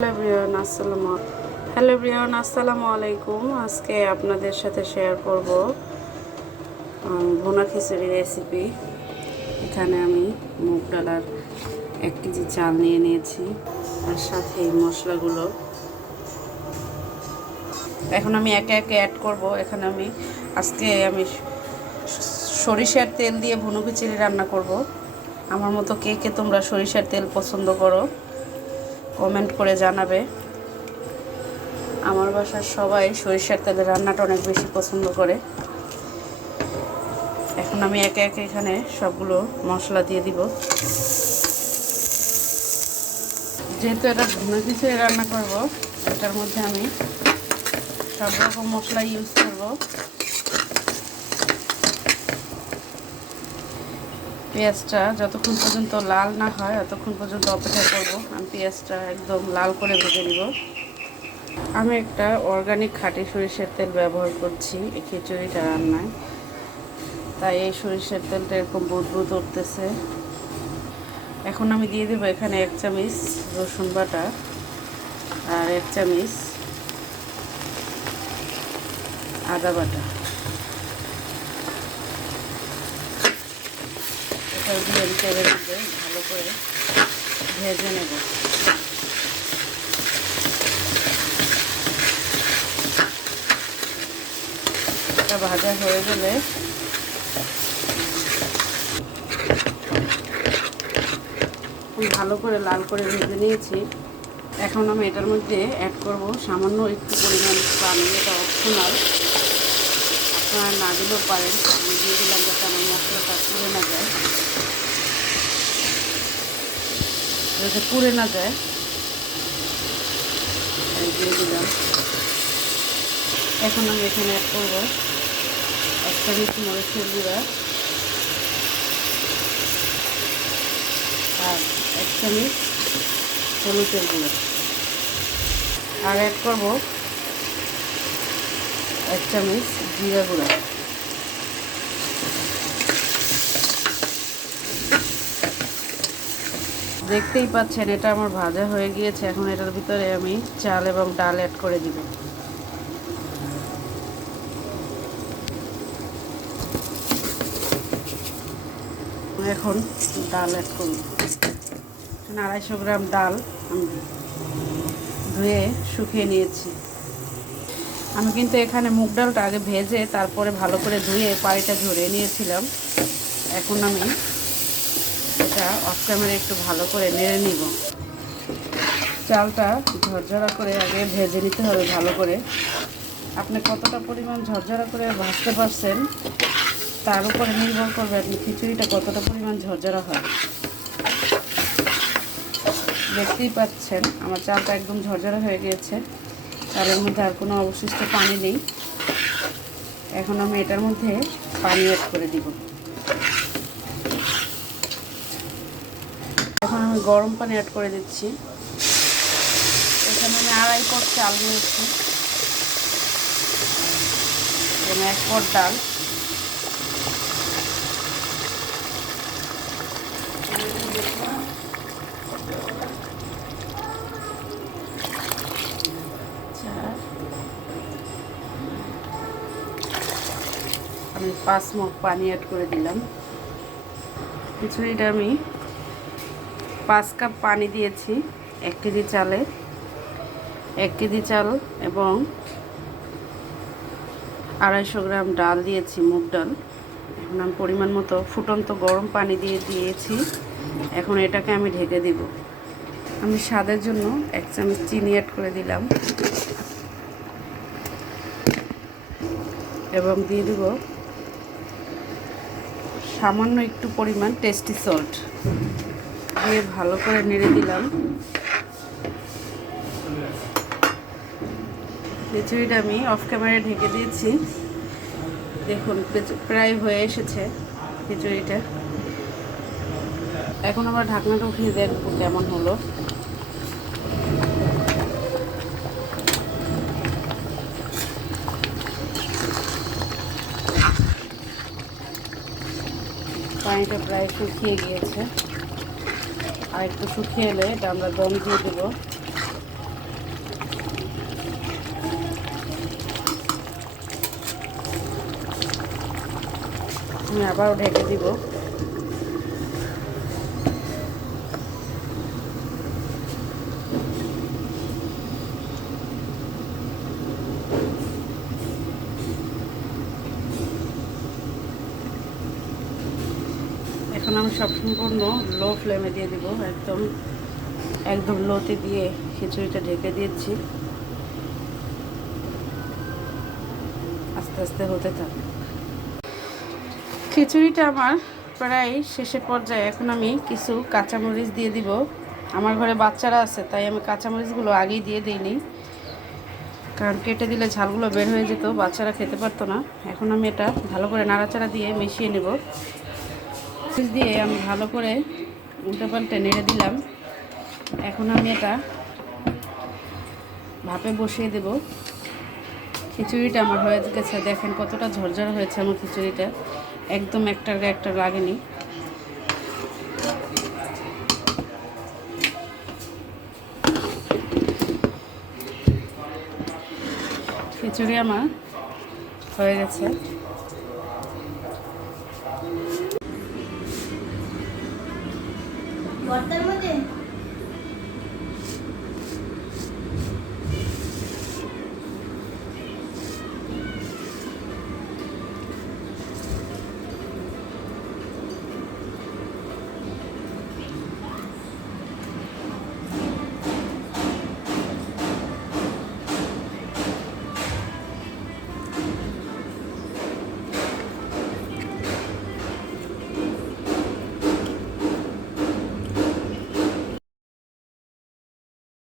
Hello everyone, আসসালামু আলাইকুম। আজকে আপনাদের সাথে শেয়ার করব ভুনা খিচুড়ি রেসিপি। এখানে আমি মুগ ডাল আর 1 কেজি চাল নিয়ে নিয়েছি, আর সাথে এই মশলাগুলো এখন আমি একে একে অ্যাড করব। এখানে আজকে আমি সরিষার তেল দিয়ে ভুনা খিচুড়ি রান্না করব। আমার মতো কে কে তোমরা সরিষার তেল পছন্দ করো কমেন্ট করে জানাবে। আমার বাসার সবাই সরিষার তেলের রান্নাটা অনেক বেশি পছন্দ করে। এখন আমি একে একে এখানে সবগুলো মশলা দিয়ে দিব। যেহেতু এটা ভুনা খিচুড়ি রান্না করব, এটার মধ্যে আমি সব রকম মশলা ইউজ করব। পেঁয়াজটা যতক্ষণ পর্যন্ত লাল না হয় ততক্ষণ পর্যন্ত অপেক্ষা করব। আমি পেঁয়াজটা একদম লাল করে ভেজে নিব। আমি একটা অর্গানিক খাঁটি সরিষার তেল ব্যবহার করছি এই খিচুড়িটা রান্নায়, তাই এই সরিষার তেলটা এরকম বুদবুদ উঠতেছে। এখন আমি দিয়ে দেবো এখানে 1 চামচ রসুন বাটা আর 1 চামচ আদা বাটা। এটা দিয়ে তেলের মধ্যে ভালো করে ভেজে নেব। এটা ভাজা হয়ে গেলে ভালো করে লাল করে ভেজে নিয়েছি। এখন আমি এটার মধ্যে অ্যাড করব সামান্য একটু পরিমাণ পানি। এটা অপশনাল, আপনারা না দিলেও পারেন। আমি দিয়ে দিলাম যাতে আমার মশলাটা পুড়ে না যায়, যাতে পুড়ে না যায় দিয়ে দিলাম। এখন আমি এখানে অ্যাড করব 1 চামচ মরিচের গুঁড়া আর 1 চামচ হলুদের গুঁড়া, আর অ্যাড করব 1 চামচ জিরা গুঁড়া। দেখতেই পাচ্ছেন এটা আমার ভাজা হয়ে গিয়েছে। এখন এটার ভিতরে আমি চাল এবং ডাল অ্যাড করে দিব। এখন ডাল অ্যাড করব। 250 গ্রাম ডাল আমি ধুয়ে শুকিয়ে নিয়েছি। আমি কিন্তু এখানে মুগ ডালটা আগে ভেজে তারপরে ভালো করে ধুয়ে পানিটা ঝরিয়ে নিয়েছিলাম। এখন আমি এটা অফ ক্যামেরা একটু ভালো করে নেড়ে নিব। চালটা ঝরঝরা করে আগে ভেজে নিতে হবে ভালো করে। আপনি কতটা পরিমাণ ঝরঝরা করে ভাজতে পারছেন তার উপরে নির্ভর করবে আপনি খিচুড়িটা কতটা পরিমাণ ঝরঝরা হয়। দেখতেই পাচ্ছেন আমার চালটা একদম ঝরঝরা হয়ে গিয়েছে, চালের মধ্যে আর কোনো অবশিষ্ট পানি নেই। এখন আমি এটার মধ্যে পানি অ্যাড করে দিব। এখন আমি গরম পানি অ্যাড করে দিচ্ছি। এখানে আমি 2.5 পট চাল নিয়েছি এবং 1 পট ডাল। আমি 5 মগ পানি অ্যাড করে দিলাম। খিচুড়িটা আমি 5 কাপ পানি দিয়েছি 1 কেজি চালে। 1 কেজি চাল এবং 250 গ্রাম ডাল দিয়েছি, মুগ ডাল। এখন আমি পরিমাণ মতো ফুটন্ত গরম পানি দিয়েছি। এখন এটাকে আমি ঢেকে দিব। আমি স্বাদের জন্য 1 চামচ চিনি অ্যাড করে দিলাম এবং দিয়ে দেব সামান্য একটু পরিমাণ টেস্টি সল্ট দিয়ে ভালো করে নেড়ে দিলাম। খিচুড়িটা আমি অফ ক্যামেরায় ঢেকে দিয়েছি। দেখুন প্রায় হয়ে এসেছে খিচুড়িটা। এখন আবার ঢাকনাটা উঠিয়ে দেখবো কেমন হলো। পানিটা প্রায় শুকিয়ে গিয়েছে, আর একটু শুকিয়ে এলে এটা আমরা দম দিয়ে দেবো। আবারও ঢেকে দিব। এখন আমি সব সম্পূর্ণ লো ফ্লেমে দিয়ে দিব, একদম লোতে দিয়ে খিচুড়িটা ঢেকে দিয়েছি। আস্তে আস্তে হতে থাকে। খিচুড়িটা আমার প্রায় শেষের পর্যায়ে। এখন আমি কিছু কাঁচামরিচ দিয়ে দিব। আমার ঘরে বাচ্চারা আছে, তাই আমি কাঁচামরিচগুলো আগেই দিয়ে দিইনি, কারণ কেটে দিলে ঝালগুলো বের হয়ে যেত, বাচ্চারা খেতে পারতো না। এখন আমি এটা ভালো করে নাড়াচাড়া দিয়ে মিশিয়ে নেব। দিয়ে আমি ভালো করে উল্টে পাল্টে নেড়ে দিলাম। এখন আমি এটা ভাপে বসিয়ে দেব। খিচুড়িটা আমার হয়ে গেছে, দেখেন কতটা ঝরঝর হয়েছে আমার খিচুড়িটা, একদম একটার গায়ে একটা লাগেনি। খিচুড়ি আমার হয়ে গেছে। ভর্তার